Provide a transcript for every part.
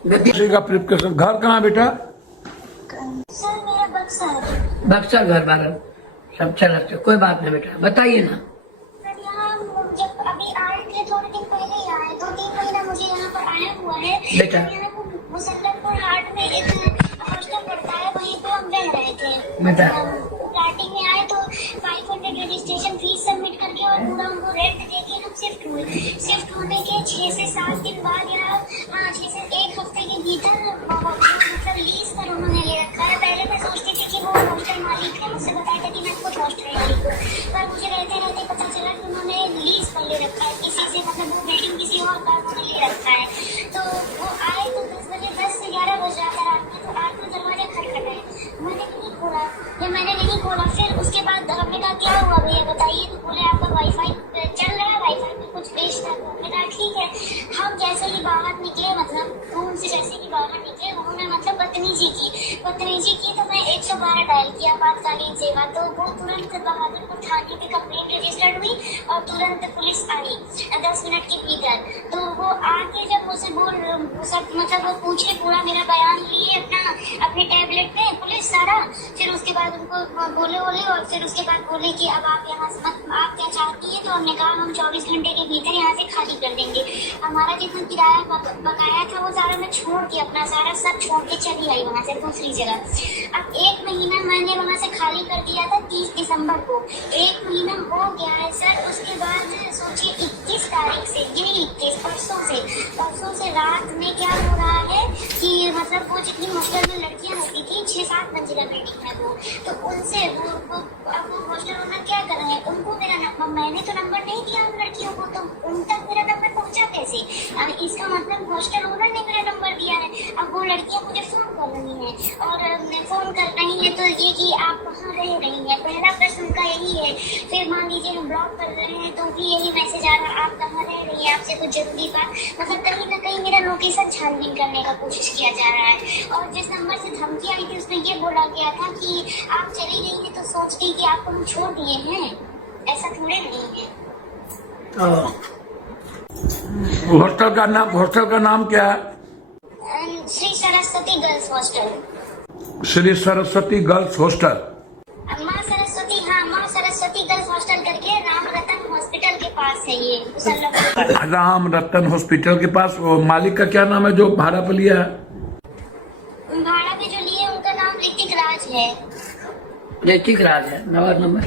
का प्रिपरेशन। घर कहाँ बेटा? सर मेरा बक्सर। बक्सर घर बारह सब चल रहे, कोई बात नहीं बेटा, बताइए ना। सर यहाँ जब अभी आए थे थोड़े दिन पहले ही आए, 2-3 महीना मुझे यहाँ पर आया हुआ है बेटा। यहाँ मुसल्लमपुर हाट में एक हॉस्टल पड़ता है, वहीं पे हम रह रहे थे बेटा। स्टार्टिंग में आए तो 500 रजिस्ट्रेशन फीस सबमिट करके और पूरा उनको रेंट देके हम शिफ्ट हुए। शिफ्ट होने के 6 से 7 दिन बाद या 6 से 1 हफ्ते के भीतर मतलब लीज पर उन्होंने ले रखा है। पहले मैं सोचती थी कि वो हॉस्टल मालिक है, मुझसे बताया था कि मैं खुद हॉस्टल मालिक हूँ, पर मुझे रहते रहते पता चला कि उन्होंने लीज पर ले रखा है किसी से, मतलब वो बिल्डिंग किसी और का उन्होंने ले रखा है। तो वो आए तो 10 से 11 बज जाता रात में, तो आके दरवाजा खटखटाए, मैंने नहीं खोला। जब मैंने नहीं खोला फिर उसके बाद हमने कहा क्या हुआ भैया बताइए, तो बोले आपका वाईफाई चल रहा है, वाईफाई में कुछ पेश था। तो हमने कहा ठीक है। हम जैसे ही बाहर निकले, मतलब रूम से जैसे ही बाहर निकले, उन्होंने मतलब बदतमीजी की तो मैं 112 डायल किया आपातकालीन सेवा, तो वो तुरंत बहादुरपुर थाने पे कंप्लेंट रजिस्टर्ड हुई और तुरंत पुलिस आई 10 मिनट के भीतर। तो वो आके जब मुझसे सब मतलब वो पूछे, पूरा मेरा बयान लिए अपने टैबलेट में पुलिस सारा, फिर उसके बाद उनको बोले और फिर उसके बाद बोले कि अब आप यहाँ से आप क्या चाहती है। तो हमने कहा हम 24 घंटे के भीतर यहाँ से खाली कर देंगे। हमारा जितना किराया बकाया था वो सारा मैं छोड़ के, अपना सारा सब छोड़ के चली आई वहाँ से दूसरी जगह। अब 1 महीना मैंने वहाँ से खाली कर दिया था 30 दिसंबर को, 1 महीना हो गया है सर। उसके बाद सोचिए 21 तारीख से, यही 21 परसों से रात में क्या हो रहा है कि मतलब वो जितनी हॉस्टल में लड़कियां रहती थी, 6-7 मंजिला बिल्डिंग है वो, तो उनसे वो हॉस्टल ओनर क्या कर रहे हैं, उनको मेरा नंबर, मैंने तो नंबर नहीं दिया उन लड़कियों को, तो उन तक मेरा नंबर पहुंचा कैसे? अब इसका मतलब हॉस्टल ओनर ने मेरा नंबर दिया है। अब वो लड़कियां मुझे फोन कर रही हैं और फोन कर रही है तो ये कि आप कहाँ रह रही हैं, पहला प्रश्न उनका यही है। फिर मान लीजिए हम ब्लॉक कर रहे हैं तो भी यही मैसेज आ रहा, आप कहाँ रह रही हैं, आपसे कुछ जरूरी बात, मतलब कहीं ना कहीं मेरा लोकेशन छानबीन करने का कोशिश किया जा रहा है। और जिस नंबर से धमकी आई थी उसमें ये बोला गया था कि आप चली गई हैं तो सोचती कि आपको हम छोड़ दिए हैं, ऐसा थोड़े नहीं है। हॉस्टल का नाम क्या है? Shri Saraswati girls hostel. Shri Saraswati girls hostel. माँ सरस्वती, हाँ माँ सरस्वती गर्ल्स हॉस्टल करके राम रतन हॉस्पिटल के पास है ये मुसल्लमपुर। राम रतन हॉस्पिटल के पास। मालिक का क्या नाम है जो भाड़ा पे लिया है? भाड़ा पे जो लिए उनका नाम ऋतिक राज है। ऋतिक राज है, नंबर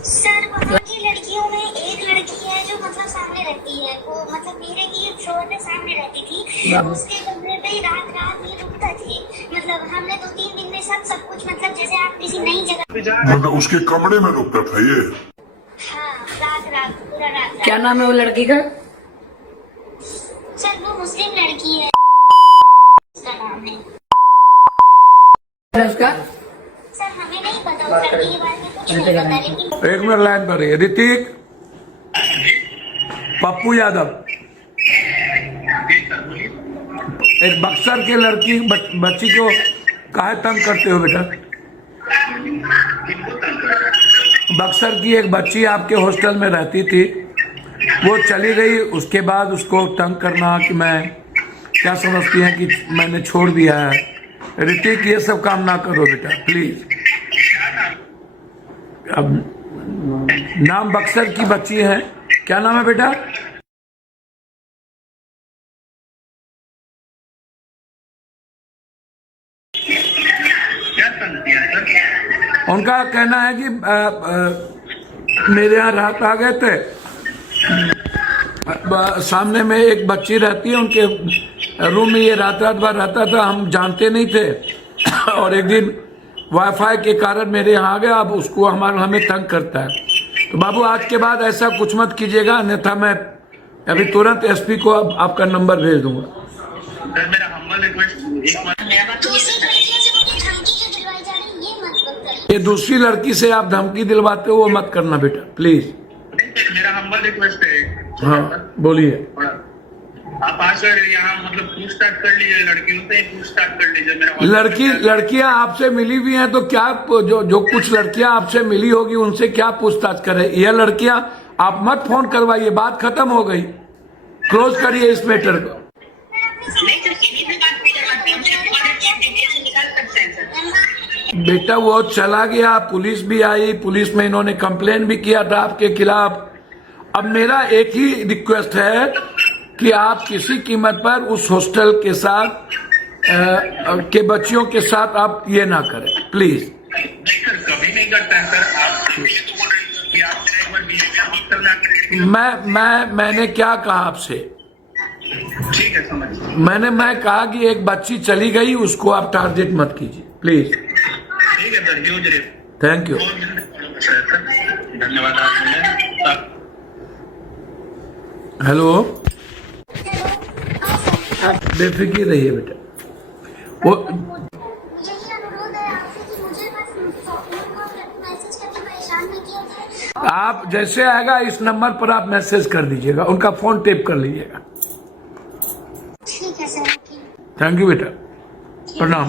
सर वहाँ की लड़कियों में एक लड़की है जो मतलब सामने रहती है, वो मतलब मेरे की फ्लोर में सामने रहती थी, उसके कमरे पे ही रात ये रुकता थे। मतलब हमने 2-3 दिन में सब कुछ मतलब जैसे आप किसी नई जगह, मतलब उसके कमरे में रुकता था ये? हाँ रात पूरा रात। क्या नाम है वो लड़की का? सर वो मुस्लिम लड़की है, उसका नाम है। उसका सर हमें नहीं पता उस लड़की के बारे में कुछ नहीं पता, लेकिन एक मिनट लाइन पर है। ऋतिक, पप्पू यादव, एक बक्सर के लड़की बच्ची को काहे तंग करते हो बेटा? बक्सर की एक बच्ची आपके हॉस्टल में रहती थी, वो चली गई, उसके बाद उसको तंग करना कि मैं क्या समझती हैं कि मैंने छोड़ दिया है। ऋतिक ये सब काम ना करो बेटा प्लीज। अब नाम बक्सर की बच्ची है, क्या नाम है बेटा? उनका कहना है कि मेरे यहाँ रात आ गए थे, सामने में एक बच्ची रहती है, उनके रूम में ये रात भर रहता था, हम जानते नहीं थे और एक दिन वाईफाई के कारण मेरे यहाँ आ गया, अब उसको हमें तंग करता है। तो बाबू आज के बाद ऐसा कुछ मत कीजिएगा, अन्यथा मैं अभी तुरंत एसपी को आपका नंबर भेज दूंगा। ये दूसरी लड़की से आप धमकी दिलवाते हो वो मत करना बेटा प्लीज। मेरा हम्बल रिक्वेस्ट है। हाँ बोलिए। आप आकर यहाँ मतलब पूछताछ कर लीजिए, लड़कियों से पूछताछ कर लीजिए। लड़कियां आपसे मिली हुई हैं तो क्या जो कुछ लड़कियां आपसे मिली होगी उनसे क्या पूछताछ करें? यह लड़कियां आप मत फोन करवाइए, बात खत्म हो गई, क्लोज करिए इस मैटर को। बेटा वो चला गया, पुलिस भी आई, पुलिस में इन्होंने कंप्लेन भी किया था आपके खिलाफ। अब मेरा एक ही रिक्वेस्ट है कि आप किसी कीमत पर उस हॉस्टल के साथ के बच्चियों के साथ आप ये ना करें प्लीज। नहीं सर, कभी नहीं करता है सर। आप ये तो बोल रहे हैं कि आप एक बार बिहेवियर हॉस्टल में आकर मैंने क्या कहा आपसे? ठीक है, समझ। मैं कहा कि एक बच्ची चली गई, उसको आप टारगेट मत कीजिए प्लीज। ठीक है सर, ह्यूज रे। Thank you. धन्यवाद आपने। हेलो, हाँ सर, बेफिक्र रहिए बेटा। वो यही अनुरोध है आपसे कि मुझे बस मैसेज करके परेशान नहीं किया जाए। आप जैसे आएगा इस नंबर पर आप मैसेज कर दीजिएगा, उनका फोन टेप कर लीजिएगा। ठीक है सर। थैंक यू बेटा, प्रणाम।